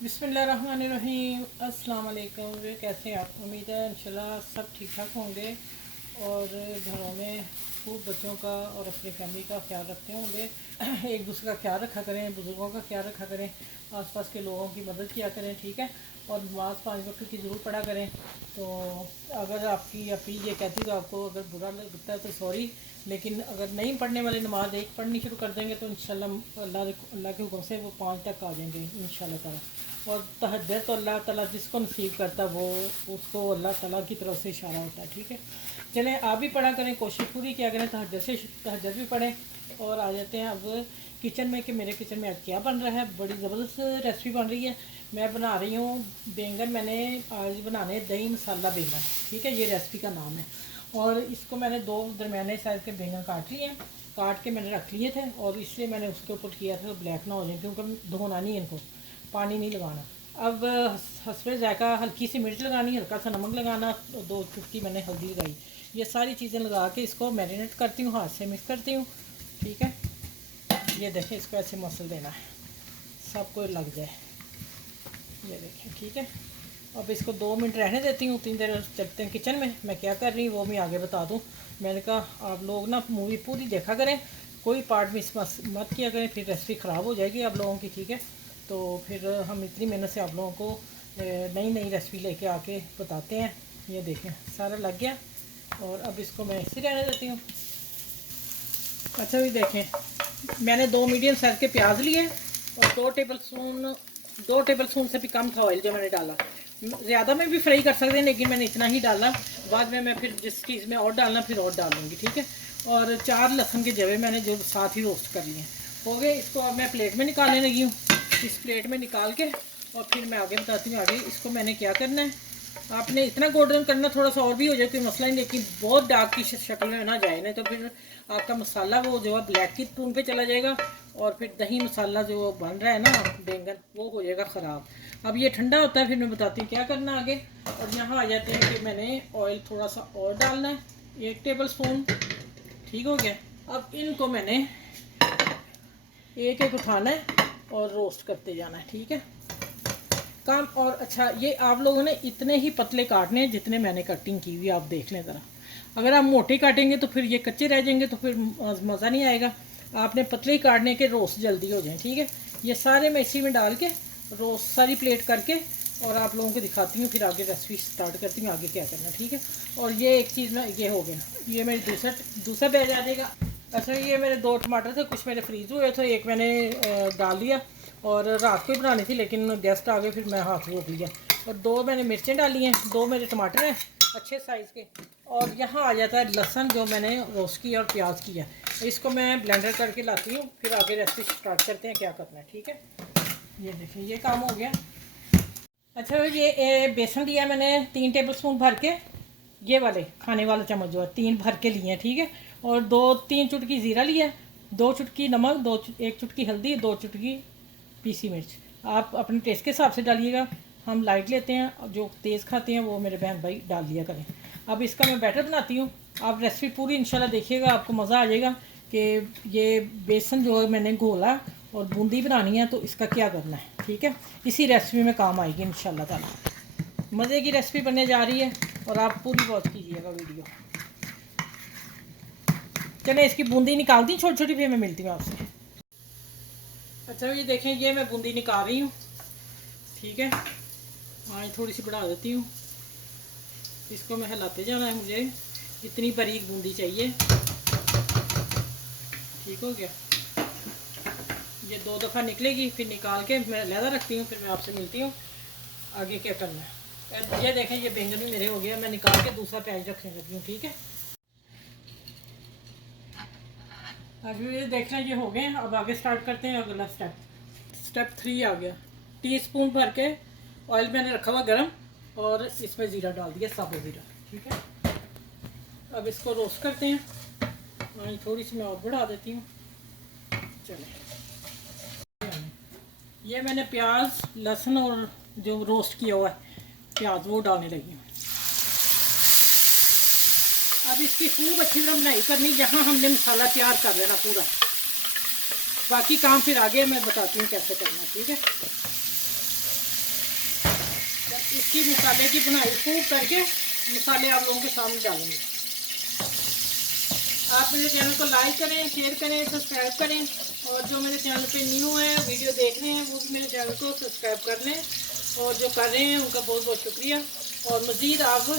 बिस्मिल्लाहिर्रहमानिर्रहीम। अस्सलाम वालेकुम। वे कैसे हैं आप? उम्मीद है इंशाल्लाह सब ठीक ठाक होंगे और घरों में खूब बच्चों का और अपनी फैमिली का ख्याल रखते होंगे। एक दूसरे का ख्याल रखा करें, बुज़ुर्गों का ख्याल रखा करें, आसपास के लोगों की मदद किया करें, ठीक है। और नमाज़ 5 वक्त की ज़रूर पढ़ा करें। तो अगर आपकी अपी ये कहती तो आपको अगर बुरा लगता है तो सॉरी, लेकिन अगर नहीं पढ़ने वाले नमाज एक पढ़नी शुरू कर देंगे तो इंशाल्लाह अल्लाह के हुक्म से वो 5 तक आ जाएंगे इंशाल्लाह ताला। और तहज्जुद तो अल्लाह ताला जिसको नसीब करता वो उसको अल्लाह ताला की तरफ से इशारा होता है, ठीक है। चलें आप भी पढ़ा करें, कोशिश पूरी किया करें, तहज्जुद भी पढ़ें। और आ जाते हैं अब किचन में कि मेरे किचन में आज क्या बन रहा है। बड़ी ज़बरदस्त रेसिपी बन रही है। मैं बना रही हूँ बैंगन। मैंने आज बनाने दही मसाला बैंगन, ठीक है, ये रेसिपी का नाम है। और इसको मैंने 2 दरमियाने साइज़ के बैंगन काट लिए हैं, काट के मैंने रख लिए थे। और इसलिए मैंने उसके ऊपर किया था ब्लैक ना हो जाए, क्योंकि धोना नहीं है इनको, पानी नहीं लगाना। अब हसबे जायका हल्की सी मिर्च लगानी, हल्का सा नमक लगाना, 2 चुटकी मैंने हल्दी लगाई। ये सारी चीज़ें लगा के इसको मैरिनेट करती हूँ, हाथ से मिक्स करती हूँ, ठीक है। ये देखें, इसको ऐसे मसल देना है, सबको लग जाए। ये देखें, ठीक है। अब इसको 2 मिनट रहने देती हूँ। 3 देर चलते हैं किचन में, मैं क्या कर रही हूँ वो मैं आगे बता दूँ। मैंने कहा आप लोग ना मूवी पूरी देखा करें, कोई पार्ट मिस मत किया करें, फिर रेसिपी ख़राब हो जाएगी आप लोगों की, ठीक है। तो फिर हम इतनी मेहनत से आप लोगों को नई नई रेसिपी लेके आके बताते हैं। ये देखें सारा लग गया और अब इसको मैं ऐसे रहने देती हूँ। अच्छा भी देखें, मैंने 2 मीडियम साइज़ के प्याज लिए और 2 टेबल स्पून से भी कम था ऑयल जो मैंने डाला। ज़्यादा में भी फ्राई कर सकते हैं, लेकिन मैंने इतना ही डाला। बाद में मैं फिर जिस चीज़ में और डालना फिर और डाल लूँगी, ठीक है। और 4 लहसुन के जवे मैंने जो साथ ही रोस्ट कर लिए हो गए। इसको अब मैं प्लेट में निकालने लगी हूँ। इस प्लेट में निकाल के और फिर मैं आगे बताती हूँ। आगे इसको मैंने क्या करना है, आपने इतना गोल्डन करना, थोड़ा सा और भी हो जाए कोई मसला नहीं, लेकिन बहुत डार्क की शक्ल में ना जाए, नहीं तो फिर आपका मसाला वो जो है ब्लैक की टून पे चला जाएगा और फिर दही मसाला जो बन रहा है ना बैंगन, वो हो जाएगा ख़राब। अब ये ठंडा होता है, फिर मैं बताती हूँ क्या करना आगे। और यहाँ आ जाते हैं कि मैंने ऑयल थोड़ा सा और डालना है, 1 टेबल स्पून, ठीक हो गया। अब इनको मैंने एक एक उठाना है और रोस्ट करते जाना है, ठीक है काम। और अच्छा, ये आप लोगों ने इतने ही पतले काटने हैं जितने मैंने कटिंग की हुई, आप देख लें ज़रा। अगर आप मोटे काटेंगे तो फिर ये कच्चे रह जाएंगे, तो फिर मज़ा नहीं आएगा। आपने पतले ही काटने के, रोस्ट जल्दी हो जाए, ठीक है। ये सारे मैं इसी में डाल के रोस्ट सारी प्लेट करके और आप लोगों को दिखाती हूँ, फिर आगे रेसिपी स्टार्ट करती हूँ आगे क्या करना, ठीक है। और ये एक चीज़ में ये हो गया, ये मेरी दूसरा बैच आ जाएगा। अच्छा, ये मेरे 2 टमाटर थे, कुछ मेरे फ्रीज़ हुए थे, एक मैंने डाल दिया और रात को ही बनानी थी, लेकिन गेस्ट आ गए, फिर मैं हाथ रोक लिया। और 2 मैंने मिर्चें डाली हैं, 2 मेरे टमाटर हैं अच्छे साइज़ के। और यहाँ आ जाता है लहसुन जो मैंने रोस्ट किया और प्याज किया। इसको मैं ब्लेंडर करके लाती हूँ, फिर आगे रेसिपी स्टार्ट करते हैं क्या करना है, ठीक है। ये देखिए ये काम हो गया। अच्छा, ये बेसन लिया मैंने 3 टेबल स्पून भर के, ये वाले खाने वाले चम्मच जो है 3 भर के लिए हैं, ठीक है। और 2-3 चुटकी ज़ीरा लिया, 2 चुटकी नमक, 1 चुटकी हल्दी, 2 चुटकी पीसी मिर्च। आप अपने टेस्ट के हिसाब से डालिएगा, हम लाइट लेते हैं, और जो तेज़ खाते हैं वो मेरे बहन भाई डाल दिया करें। अब इसका मैं बैटर बनाती हूँ, आप रेसिपी पूरी इंशाल्लाह देखिएगा, आपको मज़ा आ जाएगा कि ये बेसन जो है मैंने घोला और बूंदी बनानी है, तो इसका क्या करना है, ठीक है। इसी रेसिपी में काम आएगी इंशाल्लाह ताला। मज़े की रेसिपी बनने जा रही है और आप पूरी वॉच कीजिएगा वीडियो। चलें इसकी बूंदी निकालती छोटी छोटी, फिर मैं मिलती हूँ आपसे। अच्छा, ये देखें, ये मैं बूंदी निकाल रही हूँ, ठीक है। हाँ, थोड़ी सी बढ़ा देती हूँ, इसको मैं हिलाते जाना है, मुझे इतनी बारीक बूंदी चाहिए, ठीक हो गया। ये 2 दफ़ा निकलेगी, फिर निकाल के मैं लहदा रखती हूँ, फिर मैं आपसे मिलती हूँ आगे क्या करना है। ये देखें, ये बैंगन भी मेरे हो गया, मैं निकाल के दूसरा प्याज रखने लगी हूँ, ठीक है। अब ये देखना ये हो गए। अब आगे स्टार्ट करते हैं अगला स्टेप 3 आ गया। टीस्पून भर के ऑयल मैंने रखा हुआ गरम और इसमें ज़ीरा डाल दिया, साबुत ज़ीरा, ठीक है। अब इसको रोस्ट करते हैं। हाँ, थोड़ी सी मैं और बढ़ा देती हूँ। चलिए, ये मैंने प्याज लहसुन और जो रोस्ट किया हुआ है प्याज वो डालने लगी हूँ। अब इसकी खूब अच्छी तरह बनाई करनी, यहाँ हमने मसाला तैयार कर लेना पूरा, बाकी काम फिर आगे मैं बताती हूँ कैसे करना, ठीक है। इसकी मसाले की बुनाई खूब करके मसाले आप लोगों के सामने डालेंगे। आप मेरे चैनल को लाइक करें, शेयर करें, सब्सक्राइब करें, और जो मेरे चैनल पे न्यू है, वीडियो देख रहे हैं, वो भी मेरे चैनल को सब्सक्राइब कर लें, और जो कर रहे हैं उनका बहुत बहुत शुक्रिया। और मज़ीद आप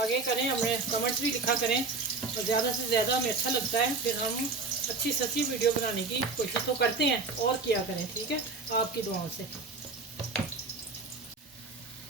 आगे करें, हमें कमेंट्स भी लिखा करें, और ज़्यादा से ज़्यादा हमें अच्छा लगता है, फिर हम अच्छी सच्ची वीडियो बनाने की कोशिश तो करते हैं और क्या करें, ठीक है, आपकी दुआओं से।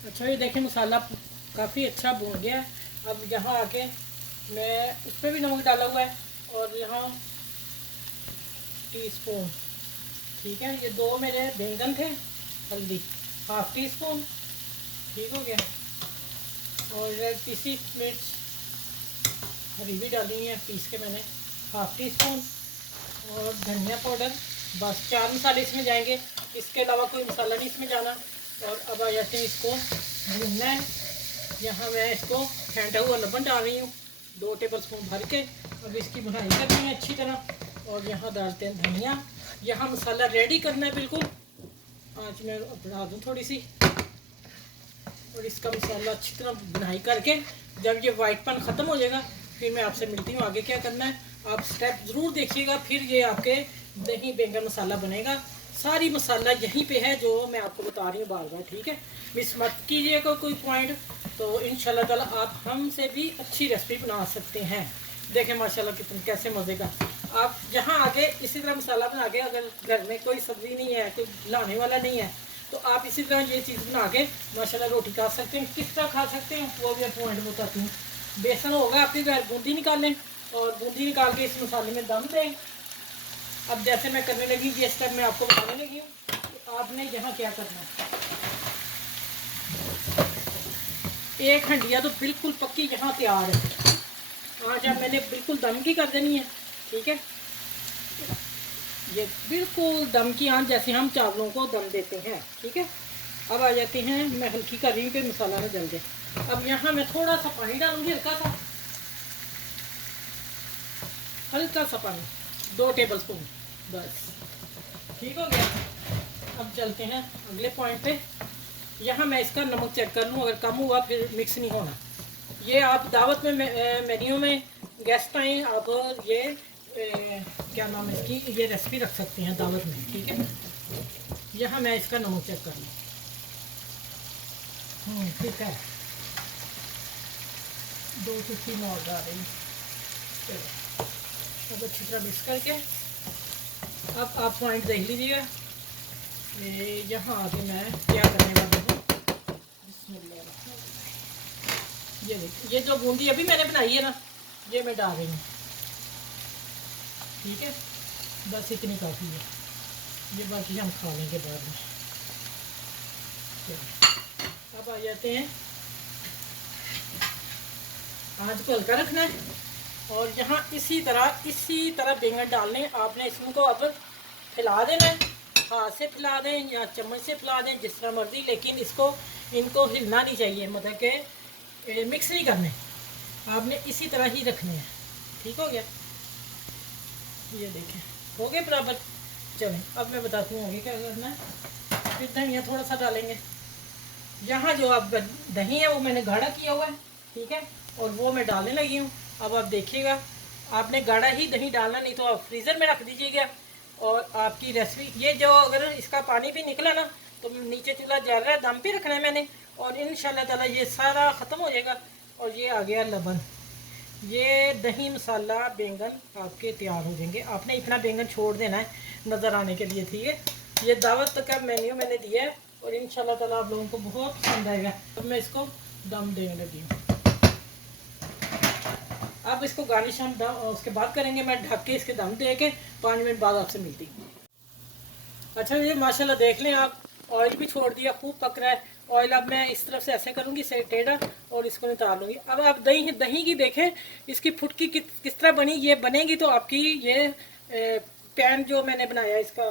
अच्छा ये देखें मसाला काफ़ी अच्छा भून गया है। अब यहाँ आके मैं उस पर भी नमक डाला हुआ है, और यहाँ टीस्पून, ठीक है, ये 2 मेरे बैंगन थे, हल्दी ½ टीस्पून, ठीक हो गया। और रेड पीसी मिर्च हरी भी डाली है, पीस के मैंने, ½ टीस्पून। और धनिया पाउडर, बस 4 मसाले इसमें जाएंगे, इसके अलावा कोई मसाला नहीं इसमें जाना। और अब आ जाते हैं, इसको भूनना है। यहाँ मैं इसको फेंटा हुआ लबन डाल रही हूँ 2 टेबलस्पून भर के। अब इसकी भुनाई करनी है अच्छी तरह। और यहाँ डालते हैं धनिया। यहाँ मसाला रेडी करना है बिल्कुल, आँच में बढ़ा दूँ थोड़ी सी, और इसका मसाला अच्छी तरह भुनाई करके जब ये वाइटपन ख़त्म हो जाएगा, फिर मैं आपसे मिलती हूँ आगे क्या करना है। आप स्टेप ज़रूर देखिएगा, फिर ये आपके दही बैंगन मसाला बनेगा। सारी मसाला यहीं पे है जो मैं आपको बता रही हूँ बार बार, ठीक है। मिस मत कीजिएगा कोई पॉइंट, तो इंशाल्लाह ताला आप हमसे भी अच्छी रेसिपी बना सकते हैं। देखें माशाल्लाह कितने कैसे मज़े का। आप यहाँ आके इसी तरह मसाला बना के, अगर घर में कोई सब्ज़ी नहीं है, कोई लाने वाला नहीं है, तो आप इसी तरह ये चीज़ बना के माशाल्लाह रोटी खा सकते हैं। किस तरह खा सकते हैं वो भी पॉइंट बताती हूँ। बेसन होगा आपके घर, बूंदी निकालें, और बूंदी निकाल के इस मसाले में दम दें। अब जैसे मैं करने लगी, ये स्टेप मैं आपको बताने लगी हूँ कि आपने यहाँ क्या करना है। एक हंडिया तो बिल्कुल पक्की यहाँ तैयार है। आज अब मैंने बिल्कुल दम की कर देनी है, ठीक है। ये बिल्कुल दम की आंच जैसे हम चावलों को दम देते हैं, ठीक है। अब आ जाते हैं, मैं हल्की कर रही हूँ कि मसाला ना जल जाए। अब यहाँ मैं थोड़ा सा पानी डालूंगी, हल्का सा पानी, 2 टेबलस्पून बस, ठीक हो गया। अब चलते हैं अगले पॉइंट पे। यहाँ मैं इसका नमक चेक कर लूँ, अगर कम हुआ फिर मिक्स नहीं होना। ये आप दावत में मेन्यू में गेस्ट आए, आप ये क्या नाम है इसकी, ये रेसिपी रख सकते हैं दावत में, ठीक है। यहाँ मैं इसका नमक चेक कर लूँ, ठीक है, 2 से 3 और डाल रही हूँ। अब अच्छी तरह मिक्स करके अब आप पॉइंट देख लीजिएगा। यहाँ आके मैं क्या करने वाली हूँ, ये देखिए, ये जो बूंदी अभी मैंने बनाई है ना, ये मैं डाल रही हूँ, ठीक है। बस इतनी काफ़ी है, ये बाकी हम खा लेंगे बाद में। अब आ जाते हैं, आँच को हल्का रखना है, और यहाँ इसी तरह बैंगन डालने। आपने इसको अब फैला देना है, हाथ से फैला दें या चम्मच से फैला दें, जिस तरह मर्जी, लेकिन इनको हिलना नहीं चाहिए, मतलब कि मिक्स नहीं करने, आपने इसी तरह ही रखने हैं, ठीक हो गया। ये देखें हो गए बराबर। चलें अब मैं बताती हूँ आगे क्या करना है। फिर धनिया थोड़ा सा डालेंगे। यहाँ जो आप दही है वो मैंने गाढ़ा किया हुआ है, ठीक है, और वो मैं डालने लगी हूँ। अब आप देखिएगा, आपने गाढ़ा ही दही डालना, नहीं तो आप फ्रीज़र में रख दीजिएगा, और आपकी रेसिपी ये जो अगर इसका पानी भी निकला ना, तो नीचे चूल्हा जल रहा है, दम पे रखना है मैंने, और इंशाल्लाह ताला ये सारा ख़त्म हो जाएगा। और ये आ गया लबन, ये दही मसाला बैंगन आपके तैयार हो जाएंगे। आपने इतना बैंगन छोड़ देना है नज़र आने के लिए, ठीक है। ये दावत का मेन्यू मैंने दिया है, और इंशाल्लाह ताला आप लोगों को बहुत पसंद आएगा। अब मैं इसको दम देने लगी हूँ। अब इसको गार्निश हम उसके बाद करेंगे। मैं ढक के इसके दम दे के 5 मिनट बाद आपसे मिलती हूँ। अच्छा ये माशाल्लाह देख लें आप, ऑयल भी छोड़ दिया, खूब पक रहा है ऑयल। अब मैं इस तरफ से ऐसे करूँगी, सही टेढ़ा, और इसको निकाल लूँगी। अब आप दही की देखें, इसकी फुटकी किस तरह बनी। ये बनेगी तो आपकी ये पैन जो मैंने बनाया इसका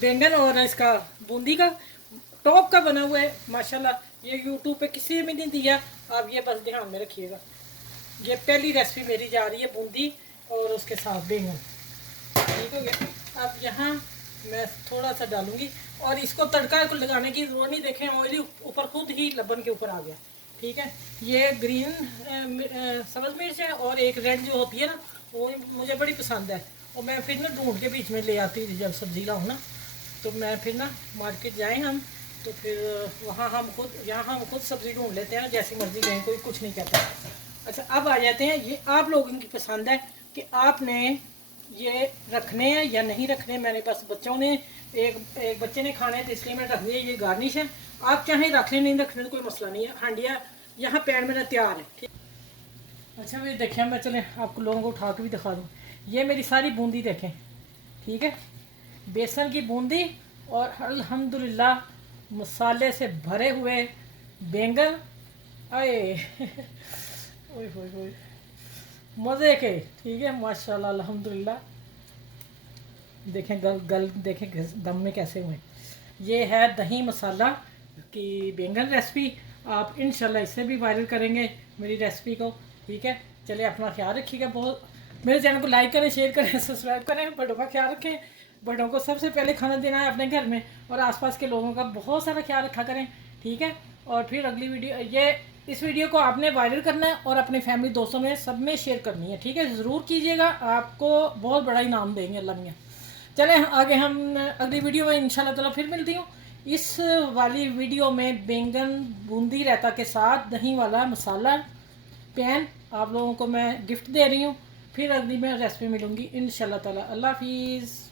बैंगन और इसका बूंदी का टॉप का बना हुआ है माशाल्लाह। ये यूट्यूब पे किसी ने भी नहीं दिया, आप ये बस ध्यान में रखिएगा। ये पहली रेसिपी मेरी जा रही है बूंदी और उसके साथ बैंगन, ठीक हो गया। अब यहाँ मैं थोड़ा सा डालूंगी। और इसको तड़का को लगाने की ज़रूरत नहीं, देखें ऑयली ऊपर खुद ही लबन के ऊपर आ गया। ठीक है, ये ग्रीन सब्ज़ मिर्च है और एक रेड जो होती है ना, वो मुझे बड़ी पसंद है। और मैं फिर ना ढूंढ के बीच में ले आती थी जब सब्ज़ी लाऊँ ना, तो मैं फिर ना मार्केट जाएँ हम, तो फिर वहाँ हम खुद, यहाँ हम खुद सब्ज़ी ढूंढ लेते हैं, जैसी मर्ज़ी गए, कोई कुछ नहीं कहता। अच्छा, अब आ जाते हैं, ये आप लोगों की पसंद है कि आपने ये रखने हैं या नहीं रखने। मेरे पास बच्चों ने एक बच्चे ने खाने तो इसलिए मैं रख दिया, ये गार्निश है। आप चाहे रख लें, नहीं रखने तो कोई मसला नहीं है। हांडिया यहाँ पैन मेरा तैयार है। ठीक, अच्छा भाई देखिए, मैं चले आपको लोगों को उठा के भी दिखा दूँ। ये मेरी सारी बूंदी देखें, ठीक है, बेसन की बूंदी और अल्हम्दुलिल्लाह मसाले से भरे हुए बैंगन। आए ओए होए होए, मज़े के, ठीक है, माशाल्लाह अल्हम्दुलिल्लाह। देखें गल गल देखें दम में कैसे हुए। ये है दही मसाला की बैंगन रेसिपी। आप इंशाल्लाह इससे भी वायरल करेंगे मेरी रेसिपी को। ठीक है, चलिए अपना ख्याल रखिएगा। बहुत मेरे चैनल को लाइक करें, शेयर करें, सब्सक्राइब करें। बड़ों का ख्याल रखें, बड़ों को सबसे पहले खाना देना है अपने घर में, और आसपास के लोगों का बहुत सारा ख्याल रखा करें। ठीक है, और फिर अगली वीडियो, ये इस वीडियो को आपने वायरल करना है और अपने फैमिली दोस्तों में सब में शेयर करनी है। ठीक है, ज़रूर कीजिएगा, आपको बहुत बड़ा इनाम देंगे अल्लाह मियाँ। चलें आगे, हम अगली वीडियो में इंशाल्लाह ताला फिर मिलती हूँ। इस वाली वीडियो में बैंगन बूंदी रायता के साथ दही वाला मसाला पैन आप लोगों को मैं गिफ्ट दे रही हूँ। फिर अगली मैं रेसिपी मिलूँगी इंशाल्लाह ताला। अल्लाह हाफिज़।